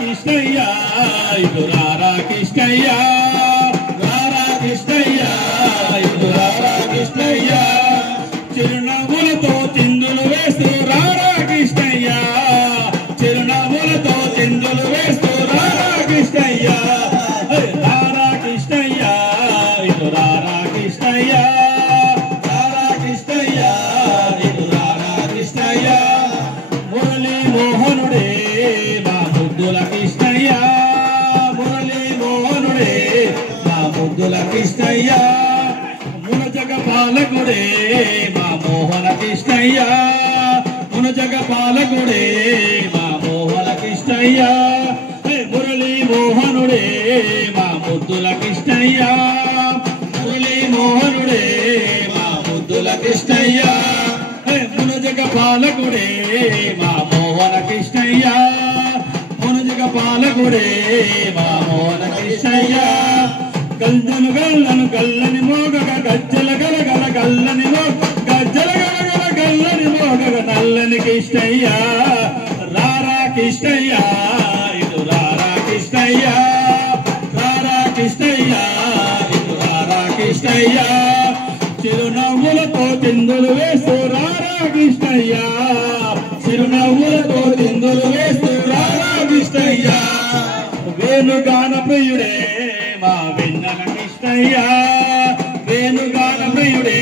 కృష్ణయ్య ఇటు రారా కృష్ణయ్య రారా కృష్ణయ్య ఇటు రారా కృష్ణయ్య చిరునవ్వులతో చిందులు వేస్తూ రారా కృష్ణయ్య చిరునవ్వులతో చిందులు వేస్తూ రారా కృష్ణయ్య రారా కృష్ణయ్య ఇటు రారా కృష్ణయ్య రారా కృష్ణయ్య ఇటు రారా కృష్ణయ్య మురళీ మోహనుడే మా ముద్దుల కృష్ణయ్య మురళీ మోహనుడే మా ముద్దుల కృష్ణయ్య మునజగ పాలకుడే మా మోహన కృష్ణయ్య మునజగ పాలకుడే మా మోహన కృష్ణయ్య మురళీ మోహనుడే మా ముద్దుల కృష్ణయ్య మురళీ మోహనుడే మా ముద్దుల కృష్ణయ్య మునజగ పాలకుడే మా మోహన కృష్ణయ్య మునజగ పాలకుడే మా మోహన కృష్ణయ్య గల్జను గల్లను గల్లని మోగగ గజ్జల గలగల గల్లని గజ్జల గలగల గల్లని మోగగ నల్లని కృష్ణయ్య రారా కృష్ణయ్య ఇటు రారా కృష్ణయ్య రారా కృష్ణయ్య ఇటు రారా కృష్ణయ్య చిరునవ్వులతో చిందులు వేస్తూ రారా కృష్ణయ్య చిరునవ్వులతో చిందులు వేస్తూ రారా కృష్ణయ్య వేణుగాన ప్రియుడే మా వెన్నెల కృష్ణయ్య వేణుగాన ప్రియుడే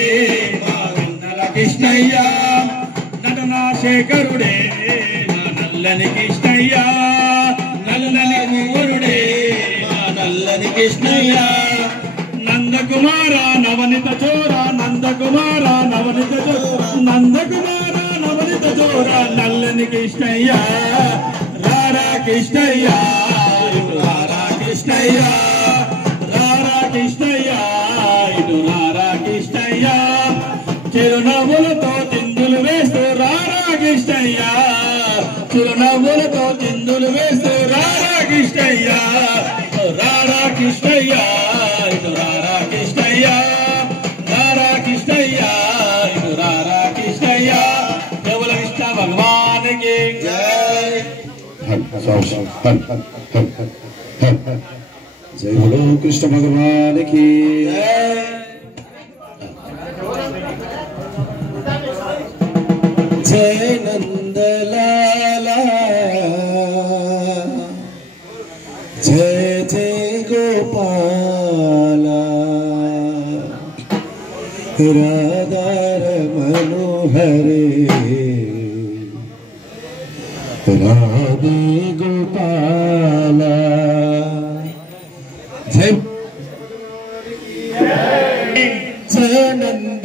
మా వెన్నెల కృష్ణయ్య నటనా శేఖరుడే నా నల్లని కృష్ణయ్య నల్లని మూరుడే నా నల్లని కృష్ణయ్య నందకుమార నవనిత చోర నందకుమార నవనిత చోర నందకుమార నవనిత చోర నల్లని కృష్ణయ్య రారా కృష్ణయ్య రారా కృష్ణయ్య రారా కృష్ణయ్య ఇటు రారా కృష్ణయ్య చిరునవ్వులతో చిందులు వేస్తూ రారా కృష్ణయ్య చిరునవ్వులతో చిందులు వేస్తూ రారా కృష్ణయ్య రారా కృష్ణయ్య ఇటు రారా కృష్ణయ్య రారా కృష్ణయ్య ఇటు రారా కృష్ణయ్య కేవల కృష్ణ భగవానికి జై బోలో కృష్ణ భగవానికి జయ నందలాలా జయ జయ గోపాల రాధార మనోహరే రాధే గోపాల జయ నంద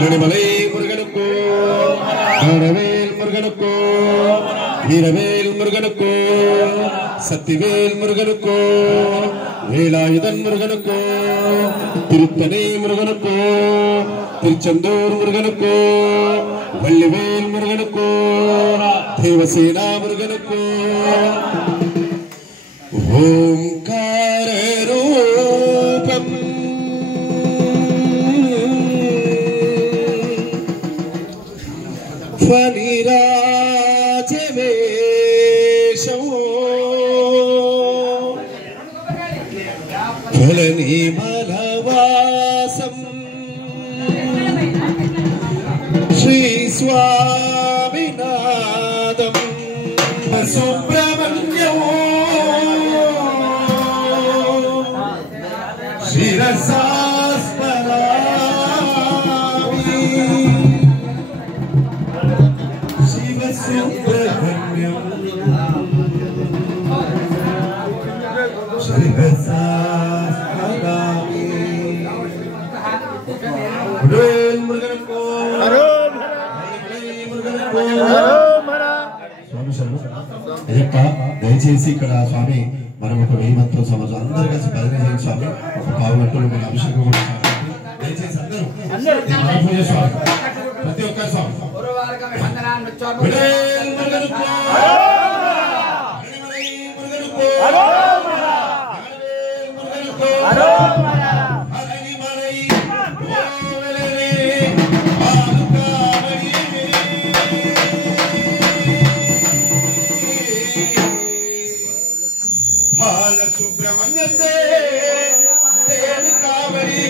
கருணிமலை முருகனுக்கோ கருணவேல் முருகனுக்கோ வீரவேல் முருகனுக்கோ சத்திவேல் முருகனுக்கோ வேலாயுதன் முருகனுக்கோ திருத்தணி முருகனுக்கோ திருச்செந்தூர் முருகனுக்கோ வள்ளிவேல் முருகனுக்கோ தேவசேனா முருகனுக்கோ ஓம்கார ரூபம் ఫణిరాజవేషం ఫలనిమలవాసం శ్రీ స్వామినాథం సుబ్రహ్మణ్యం శిరసాస్మరామి సుబ్రహ్మణ్యం శిరసాస్మరామి మురుగనుకో స్వామి అయ్యప్ప దయచేసి ఇక్కడ స్వామి మనం ఒక 1000 మందితో సంవత్సరం అందరూ కలిసి భజన చేయండి స్వామి. ఒక పావు గంటలు మన అభిషేకం కూడా దయచేసి అందరూ పూజ స్వామి ప్రతి ఒక్కరు స్వామి సుబ్రహ్మణ్యతే కావరి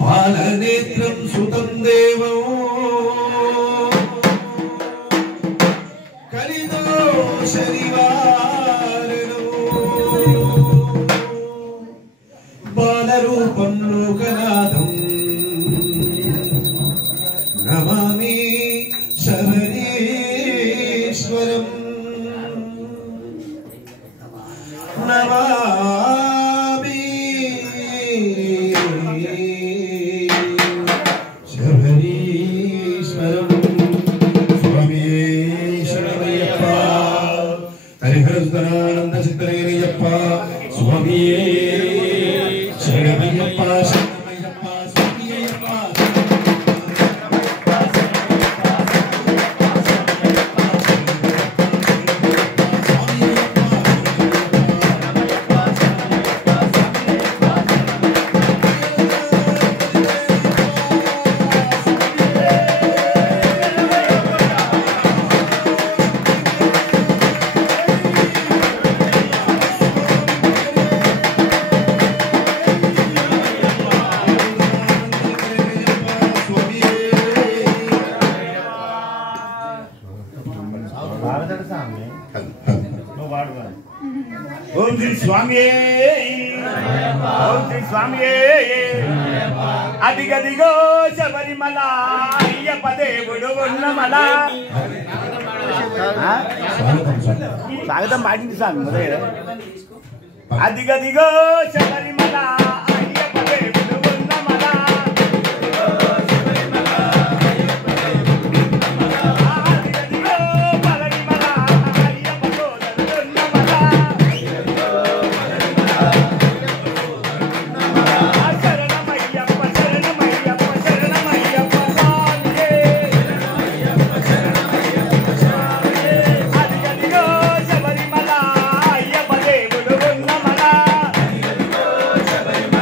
బాలనేత్రం సుతం దేవో కలిదోషనివారణో బాలరూపం లోకనాథం నమామి శబరీశ్వరం నమామి శబరీశ్వరం స్వామియే శరణమయ్యప్ప హరిహరసుతనానంద చిత్తరేయప్ప స్వామియే శరణమయ్యప్ప శరణమయ్యప్ప స్వామియయ్యప్ప ఓం శ్రీ స్వామి ఓం శ్రీ స్వామి అదిగదిగో శబరిమల అయ్యప్ప దేవుడు ఉన్నమల స్వాగతం పాటింది స్వామి మొదలు అదిగదిగో శబరిమల అయ్యప్ప దేవుడు ఉన్నమల శబరిమల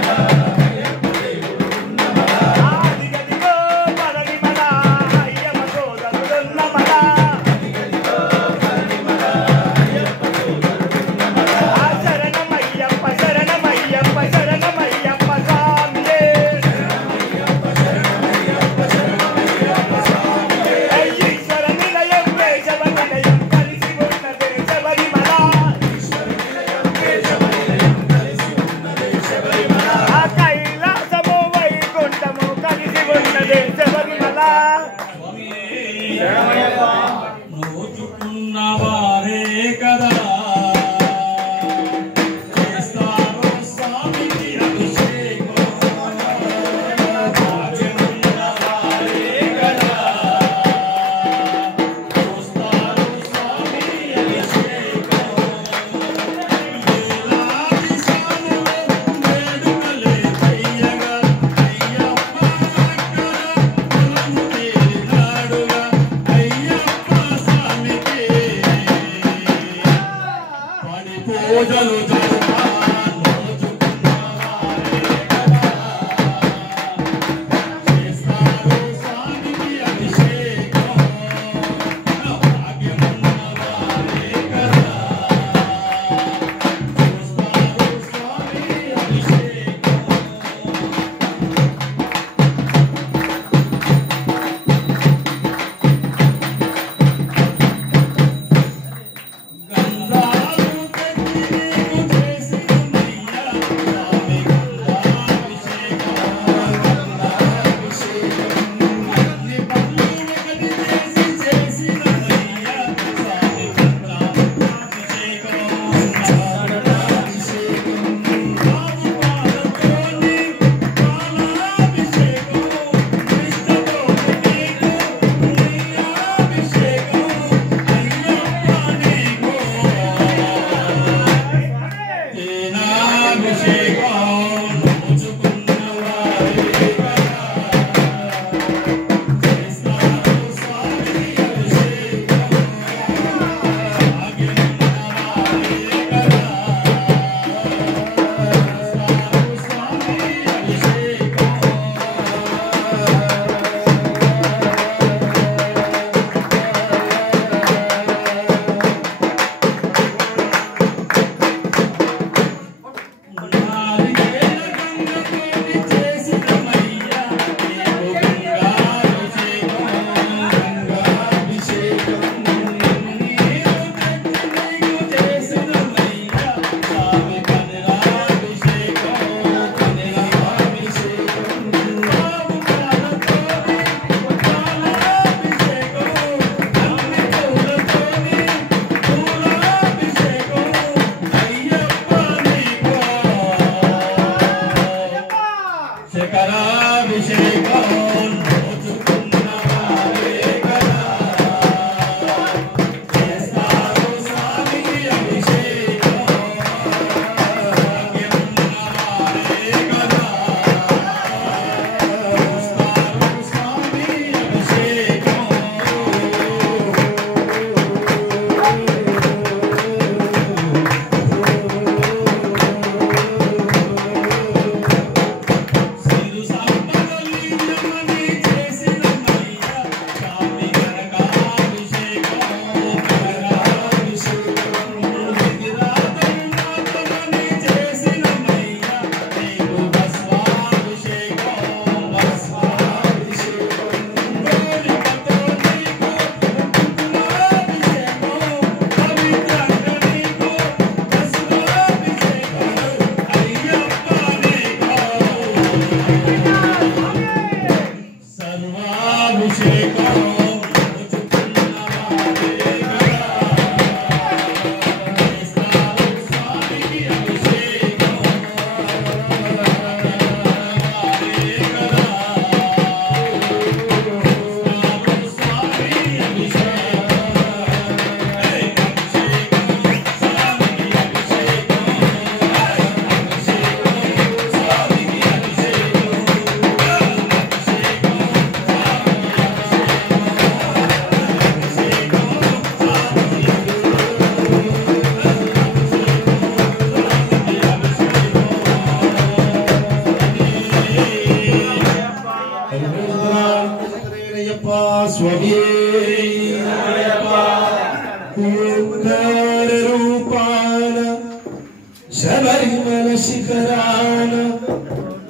శబరిమల శిఖరాన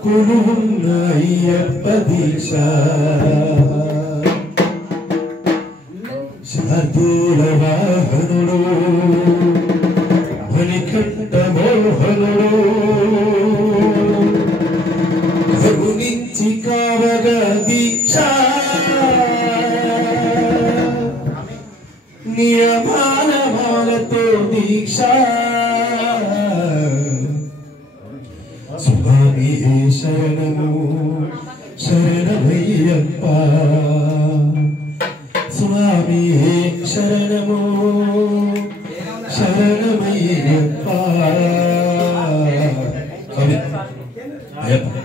కులున్న అయ్యప్ప దీక్ష శార్దూల వాహనుడు మణికంఠ మోహనుడు కరుణించి కావగ దీక్ష నియమానమాలతో దీక్ష స్వామి శరణము శరణమయ్యప్ప స్వామి శరణము శరణమయ్యప్ప అయ్యప్ప